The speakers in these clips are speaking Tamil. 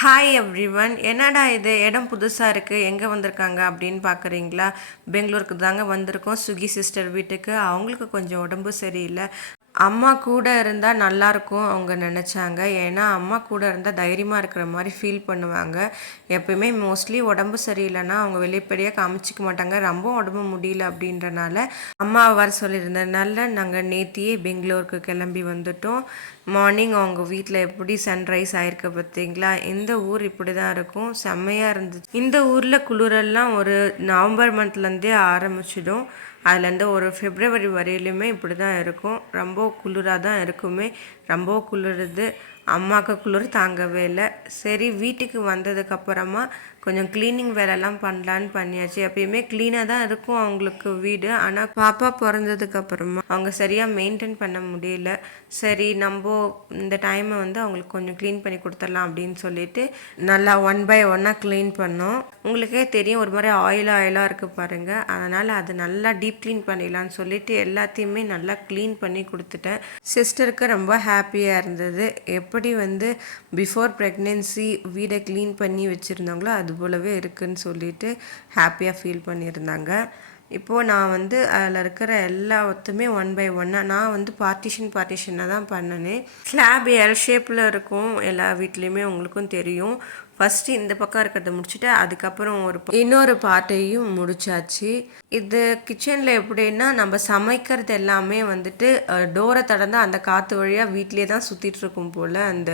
Hi everyone. என்னடா இது இடம் புதுசாக இருக்குது, எங்கே வந்திருக்காங்க அப்படின்னு பார்க்குறீங்களா? பெங்களூருக்கு தாங்க வந்திருக்கோம், சுகி சிஸ்டர் வீட்டுக்கு. அவங்களுக்கு கொஞ்சம் உடம்பு சரியில்லை. அம்மா கூட இருந்தால் நல்லாயிருக்கும் அவங்க நினச்சாங்க. ஏன்னா அம்மா கூட இருந்தால் தைரியமாக இருக்கிற மாதிரி ஃபீல் பண்ணுவாங்க. எப்பயுமே மோஸ்ட்லி உடம்பு சரியில்லைன்னா அவங்க வெளிப்படையாக காமிச்சிக்க மாட்டாங்க. ரொம்ப உடம்பு முடியல அப்படின்றனால அம்மா வர சொல்லியிருந்ததுனால நாங்கள் நேத்தியே பெங்களூருக்கு கிளம்பி வந்துட்டோம். மார்னிங் அவங்க வீட்டில் எப்படி சன்ரைஸ் ஆயிருக்கு பார்த்தீங்களா? இந்த ஊர் இப்படி தான் இருக்கும், செம்மையாக இருந்துச்சு. இந்த ஊரில் குளிரெல்லாம் ஒரு நவம்பர் மந்த்லேருந்தே ஆரம்பிச்சிடும். அதுலேருந்து ஒரு பிப்ரவரி வரையிலுமே இப்படி தான் இருக்கும். ரொம்ப குளிராக தான் இருக்குமே. ரொம்ப குளிருது. அம்மாவுக்கு குளிர் தாங்கவே இல்லை. சரி, வீட்டுக்கு வந்ததுக்கப்புறமா கொஞ்சம் க்ளீனிங் வேலைலாம் பண்ணலான்னு பண்ணியாச்சு. எப்பயுமே க்ளீனாக தான் இருக்கும் அவங்களுக்கு வீடு. ஆனால் பாப்பா பிறந்ததுக்கப்புறமா அவங்க சரியாக மெயின்டைன் பண்ண முடியல. சரி, நம்ம இந்த டைமை வந்து அவங்களுக்கு கொஞ்சம் க்ளீன் பண்ணி கொடுத்துடலாம் அப்படின்னு சொல்லிட்டு நல்லா ஒன் பை ஒன்னாக க்ளீன் பண்ணோம். உங்களுக்கே தெரியும், ஒரு மாதிரி ஆயிலாக இருக்குது பாருங்கள். அதனால் அது நல்லா டீப் க்ளீன் பண்ணிடலான்னு சொல்லிட்டு எல்லாத்தையுமே நல்லா க்ளீன் பண்ணி கொடுத்துட்டேன். சிஸ்டருக்கு ரொம்ப ஹாப்பியாக இருந்தது. எப்படி வந்து பிஃபோர் ப்ரெக்னென்சி வீடை க்ளீன் பண்ணி வச்சுருந்தாங்களோ அது போலவே இருக்குதுன்னு சொல்லிட்டு ஹாப்பியாக ஃபீல் பண்ணியிருந்தாங்க. இப்போது நான் வந்து அதில் இருக்கிற எல்லாத்துமே ஒன் பை ஒன்னாக நான் வந்து பார்ட்டிஷனாக தான் பண்ணினேன். ஸ்லாப் எல் ஷேப்பில் இருக்கும் எல்லா வீட்லேயுமே, உங்களுக்கும் தெரியும். ஃபஸ்ட்டு இந்த பக்கம் இருக்கிறத முடிச்சுட்டு அதுக்கப்புறம் இன்னொரு பார்ட்டையும் முடிச்சாச்சு. இது கிச்சனில் எப்படின்னா, நம்ம சமைக்கிறது எல்லாமே வந்துட்டு டோரை திறந்து அந்த காற்று வழியாக வீட்டிலே தான் சுற்றிட்டு இருக்கும் போல். அந்த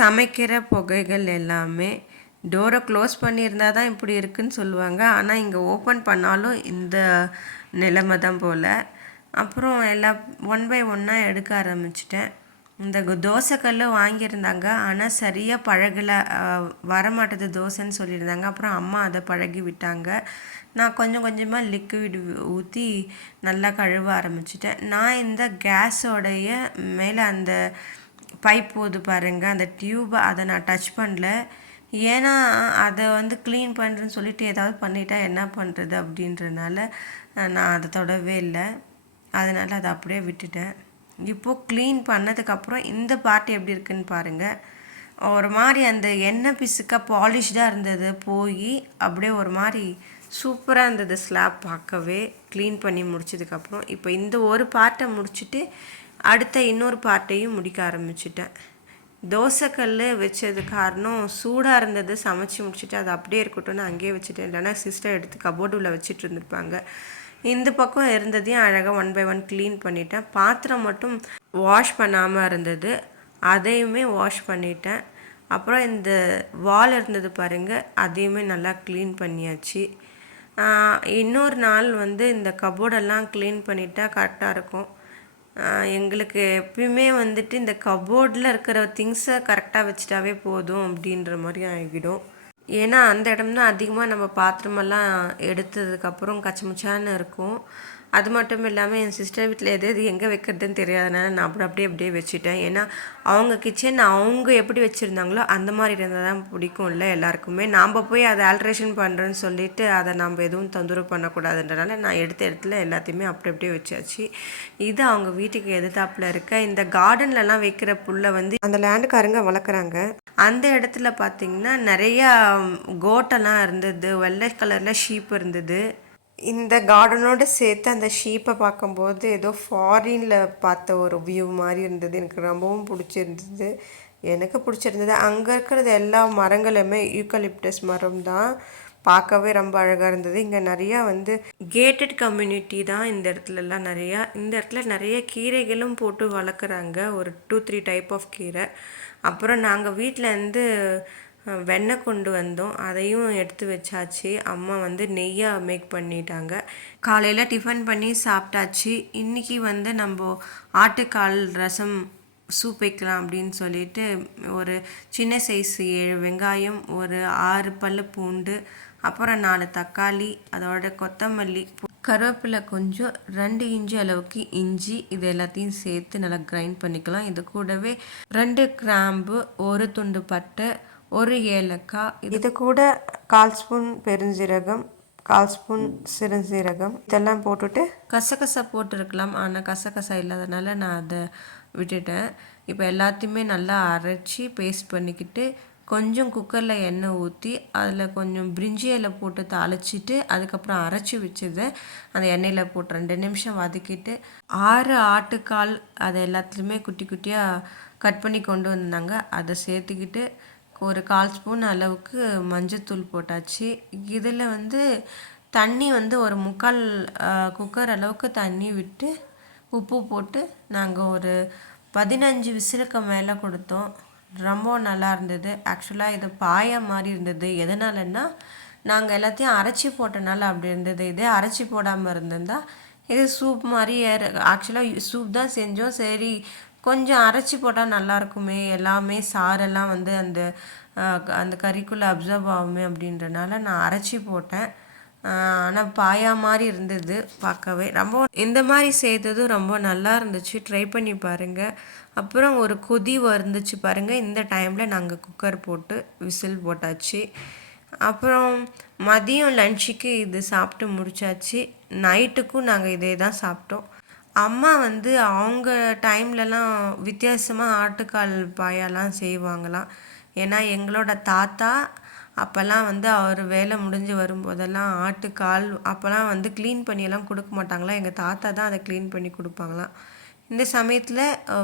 சமைக்கிற புகைகள் எல்லாமே டோரை க்ளோஸ் பண்ணியிருந்தா தான் இப்படி இருக்குன்னு சொல்லுவாங்க. ஆனால் இங்கே ஓப்பன் பண்ணாலும் இந்த நிலைமை தான் போல். அப்புறம் எல்லாம் ஒன் பை ஒன்னாக எடுக்க ஆரம்பிச்சிட்டேன். இந்த தோசைக்கல் வாங்கியிருந்தாங்க, ஆனால் சரியாக பழகலை, வரமாட்டது தோசைன்னு சொல்லியிருந்தாங்க. அப்புறம் அம்மா அதை பழகி விட்டாங்க. நான் கொஞ்சம் கொஞ்சமாக லிக்விட் ஊற்றி நல்லா கழுவ ஆரம்பிச்சிட்டேன். நான் இந்த கேஸோடைய மேலே அந்த பைப் போகுது பாருங்கள், அந்த டியூபை அதை நான் டச் பண்ணல. ஏன்னா அதை வந்து க்ளீன் பண்ணுறேன்னு சொல்லிட்டு ஏதாவது பண்ணிட்டா என்ன பண்ணுறது அப்படின்றனால நான் அதை தொடவே இல்லை. அதனால் அதை அப்படியே விட்டுட்டேன். இப்போது க்ளீன் பண்ணதுக்கப்புறம் இந்த பார்ட் எப்படி இருக்குதுன்னு பாருங்கள். ஒரு மாதிரி அந்த எண்ணெய் பிசுக்காக பாலிஷ்டாக இருந்தது போய் அப்படியே ஒரு மாதிரி சூப்பராக இருந்தது ஸ்லாப் பார்க்கவே. க்ளீன் பண்ணி முடிச்சதுக்கப்புறம் இப்போ இந்த ஒரு பார்ட்டை முடிச்சுட்டு அடுத்த இன்னொரு பார்ட்டையும் முடிக்க ஆரம்பிச்சிட்டேன். தோசைக்கல் வச்சது காரணம் சூடாக இருந்தது, சமைச்சி முடிச்சுட்டு அது அப்படியே இருக்கட்டும்னு அங்கேயே வச்சுட்டேன். இல்லைன்னா சிஸ்டர் எடுத்து கபோர்டில் வச்சுட்டு இருந்திருப்பாங்க. இந்த பக்கம் இருந்ததையும் அழகாக ஒன் பை ஒன் க்ளீன் பண்ணிட்டேன். பாத்திரம் மட்டும் வாஷ் பண்ணாமல் இருந்தது, அதையுமே வாஷ் பண்ணிட்டேன். அப்புறம் இந்த வால் இருந்தது பாருங்கள், அதையுமே நல்லா க்ளீன் பண்ணியாச்சு. இன்னொரு நாள் வந்து இந்த கபோர்டெல்லாம் க்ளீன் பண்ணிட்டா கரெக்டாக இருக்கும். எங்களுக்கு எப்பயுமே வந்துட்டு இந்த கபோர்டில் இருக்கிற திங்ஸை கரெக்டாக வச்சுட்டாவே போதும் அப்படின்ற மாதிரி ஆகிடும். ஏன்னா அந்த இடம் தான் அதிகமாக நம்ம பாத்திரமெல்லாம் எடுத்ததுக்கப்புறம் கச்சமுச்சான்னு இருக்கும். அது மட்டும் இல்லாமல் என் சிஸ்டர் வீட்டில் எது எங்கே வைக்கிறதுன்னு தெரியாதனால நான் அப்படியே வச்சுட்டேன். ஏன்னா அவங்க கிச்சன் அவங்க எப்படி வச்சுருந்தாங்களோ அந்த மாதிரி இருந்தால் தான் பிடிக்கும் இல்லை எல்லாருக்குமே. நாம் போய் அதை ஆல்ட்ரேஷன் பண்ணுறேன்னு சொல்லிவிட்டு அதை நம்ம எதுவும் தொந்தரவு பண்ணக்கூடாதுன்றனால நான் எடுத்த இடத்துல எல்லாத்தையுமே அப்படியே வச்சாச்சு. இது அவங்க வீட்டுக்கு எதிர்த்தாப்பில் இருக்க இந்த கார்டன்லலாம் வைக்கிற புல்லை வந்து அந்த லேண்டுக்காரங்க வளர்க்குறாங்க. அந்த இடத்துல பார்த்திங்கன்னா நிறையா கோட்டெல்லாம் இருந்தது, வெள்ளை கலரில் ஷீப் இருந்தது. இந்த கார்டனோடு சேர்த்து அந்த ஷீப்பை பார்க்கும்போது ஏதோ ஃபாரினில் பார்த்த ஒரு வியூ மாதிரி இருந்தது. எனக்கு ரொம்பவும் பிடிச்சிருந்தது. எனக்கு பிடிச்சிருந்தது அங்கே இருக்கிறது எல்லா மரங்களுமே யூக்கலிப்டஸ் மரம் தான். பார்க்கவே ரொம்ப அழகாக இருந்தது. இங்கே நிறையா வந்து கேட்டட் கம்யூனிட்டி தான் இந்த இடத்துலலாம் நிறையா. இந்த இடத்துல நிறைய கீரைகளும் போட்டு வளர்க்குறாங்க, ஒரு 2-3 டைப் ஆஃப் கீரை. அப்புறம் நாங்கள் வீட்டிலேருந்து வெண்ணெய் கொண்டு வந்தோம், அதையும் எடுத்து வச்சாச்சு. அம்மா வந்து நெய்யாக மேக் பண்ணிட்டாங்க. காலையில் டிஃபன் பண்ணி சாப்பிட்டாச்சு. இன்றைக்கி வந்து நம்ம ஆட்டுக்கால் ரசம் சூப் வைக்கலாம் அப்படின்னு சொல்லிட்டு ஒரு சின்ன சைஸ் 7 வெங்காயம், ஒரு 6 பல் பூண்டு, அப்புறம் 4 தக்காளி, அதோட கொத்தமல்லி, கருவேப்பிலை கொஞ்சம், 2 இன்ச்சு அளவுக்கு இஞ்சி, இது எல்லாத்தையும் சேர்த்து நல்லா கிரைண்ட் பண்ணிக்கலாம். இது கூடவே 2 கிராம்பு, ஒரு துண்டு பட்டை, ஒரு ஏலக்காய், இது கூட 1/4 ஸ்பூன் பெருஞ்சீரகம், 1/4 ஸ்பூன் சிறுசீரகம், இதெல்லாம் போட்டுட்டு கசகசா போட்டுருக்கலாம். ஆனால் கசகசா இல்லாதனால நான் அதை விட்டுட்டேன். இப்போ எல்லாத்தையுமே நல்லா அரைச்சி பேஸ்ட் பண்ணிக்கிட்டு கொஞ்சம் குக்கரில் எண்ணெய் ஊற்றி அதில் கொஞ்சம் பிரிஞ்சி இலை போட்டு தாளிச்சிட்டு அதுக்கப்புறம் அரைச்சி வச்சதை அந்த எண்ணெயில் போட்டு 2 நிமிஷம் வதக்கிட்டு 6 ஆட்டுக்கால் அதை எல்லாத்துலேயுமே குட்டி குட்டியாக கட் பண்ணி கொண்டு வந்தாங்க. அதை சேர்த்துக்கிட்டு ஒரு 1/4 ஸ்பூன் அளவுக்கு மஞ்சத்தூள் போட்டாச்சு. இதில் வந்து தண்ணி வந்து ஒரு 3/4 குக்கர் அளவுக்கு தண்ணி விட்டு உப்பு போட்டு நாங்கள் ஒரு 15 விசிலுக்கு மேலே கொடுத்தோம். ரொம்ப நல்லா இருந்தது. ஆக்சுவலாக இது பாயா மாதிரி இருந்தது. எதனாலன்னா நாங்கள் எல்லாத்தையும் அரைச்சி போட்டனால அப்படி இருந்தது. இதே அரைச்சி போடாமல் இருந்திருந்தா இது சூப் மாதிரி ஆக்சுவலாக சூப் தான் செஞ்சோம். சரி கொஞ்சம் அரைச்சி போட்டால் நல்லாயிருக்குமே, எல்லாமே சாரெல்லாம் வந்து அந்த அந்த கறிக்குள்ளே அப்சர்வ் ஆகுமே அப்படின்றனால நான் அரைச்சி போட்டேன். ஆனால் பாயா மாதிரி இருந்தது பார்க்கவே. ரொம்ப இந்த மாதிரி செய்ததும் ரொம்ப நல்லா இருந்துச்சு. ட்ரை பண்ணி பாருங்கள். அப்புறம் ஒரு கொதி வந்துச்சு பாருங்கள். இந்த டைமில் நாங்கள் குக்கர் போட்டு விசில் போட்டாச்சு. அப்புறம் மதியம் லஞ்சுக்கு இது சாப்பிட்டு முடிச்சாச்சு. நைட்டுக்கும் நாங்கள் இதே தான் சாப்பிட்டோம். அம்மா வந்து அவங்க டைம்லலாம் வித்தியாசமாக ஆட்டுக்கால் பாயாலாம் செய்வாங்களாம். ஏன்னா எங்களோட தாத்தா அப்போல்லாம் வந்து அவர் வேலை முடிஞ்சு வரும்போதெல்லாம் ஆட்டுக்கால் அப்போல்லாம் வந்து க்ளீன் பண்ணியெல்லாம் கொடுக்க மாட்டாங்களாம். எங்கள் தாத்தா தான் அதை க்ளீன் பண்ணி கொடுப்பாங்களாம். இந்த சமயத்தில்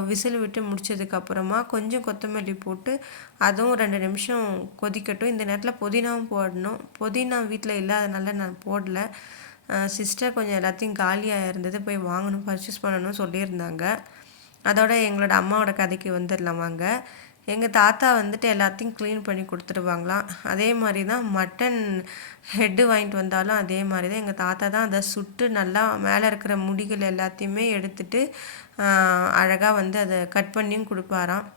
விசில் விட்டு முடிச்சதுக்கப்புறமா கொஞ்சம் கொத்தமல்லி போட்டு அதுவும் 2 நிமிஷம் கொதிக்கட்டும். இந்த நேரத்தில் புதினாவும் போடணும். புதினா வீட்டில் இல்லாதனால நான் போடல. சிஸ்டர் கொஞ்சம் எல்லாத்தையும் காலியாக இருந்தது, போய் வாங்கணும், பர்ச்சேஸ் பண்ணணும்னு சொல்லியிருந்தாங்க. அதோட எங்களோட அம்மாவோட கதைக்கு வந்துடலாம் வாங்க. எங்கள் தாத்தா வந்துட்டு எல்லாத்தையும் க்ளீன் பண்ணி கொடுத்துருவாங்களாம். அதே மாதிரி தான் மட்டன் ஹெட்டு வாங்கிட்டு வந்தாலும் அதே மாதிரி தான் எங்கள் தாத்தா தான் அதை சுட்டு நல்லா மேலே இருக்கிற முடிகள் எல்லாத்தையுமே எடுத்துட்டு அழகாக வந்து அதை கட் பண்ணியும் கொடுப்பாராம்.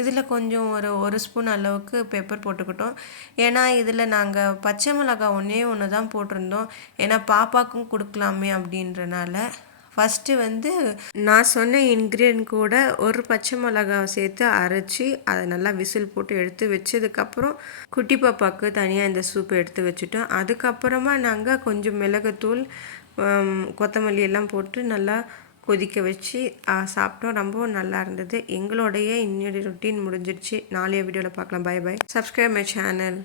இதில் கொஞ்சம் ஒரு ஸ்பூன் அளவுக்கு பெப்பர் போட்டுக்கிட்டோம். ஏன்னா இதில் நாங்கள் பச்சை மிளகாய் ஒன்று தான் போட்டிருந்தோம். ஏன்னா பாப்பாக்கும் கொடுக்கலாமே அப்படின்றனால ஃபஸ்ட்டு வந்து நான் சொன்ன இன்க்ரீடியன்ட் கூட ஒரு பச்சை மிளகாவை சேர்த்து அரைச்சி அதை நல்லா விசில் போட்டு எடுத்து வச்சதுக்கப்புறம் குட்டி பாப்பாவுக்கு தனியாக இந்த சூப்பை எடுத்து வச்சுட்டோம். அதுக்கப்புறமா நாங்கள் கொஞ்சம் மிளகுத்தூள் கொத்தமல்லி எல்லாம் போட்டு நல்லா கொதிக்க வச்சு சாப்பிட்டோம். ரொம்பவும் நல்லா இருந்தது. எங்களுடைய இன்னொரு ரொட்டீன் முடிஞ்சிடுச்சு. நாளைய வீடியோவில் பார்க்கலாம். Bye bye. Subscribe my channel.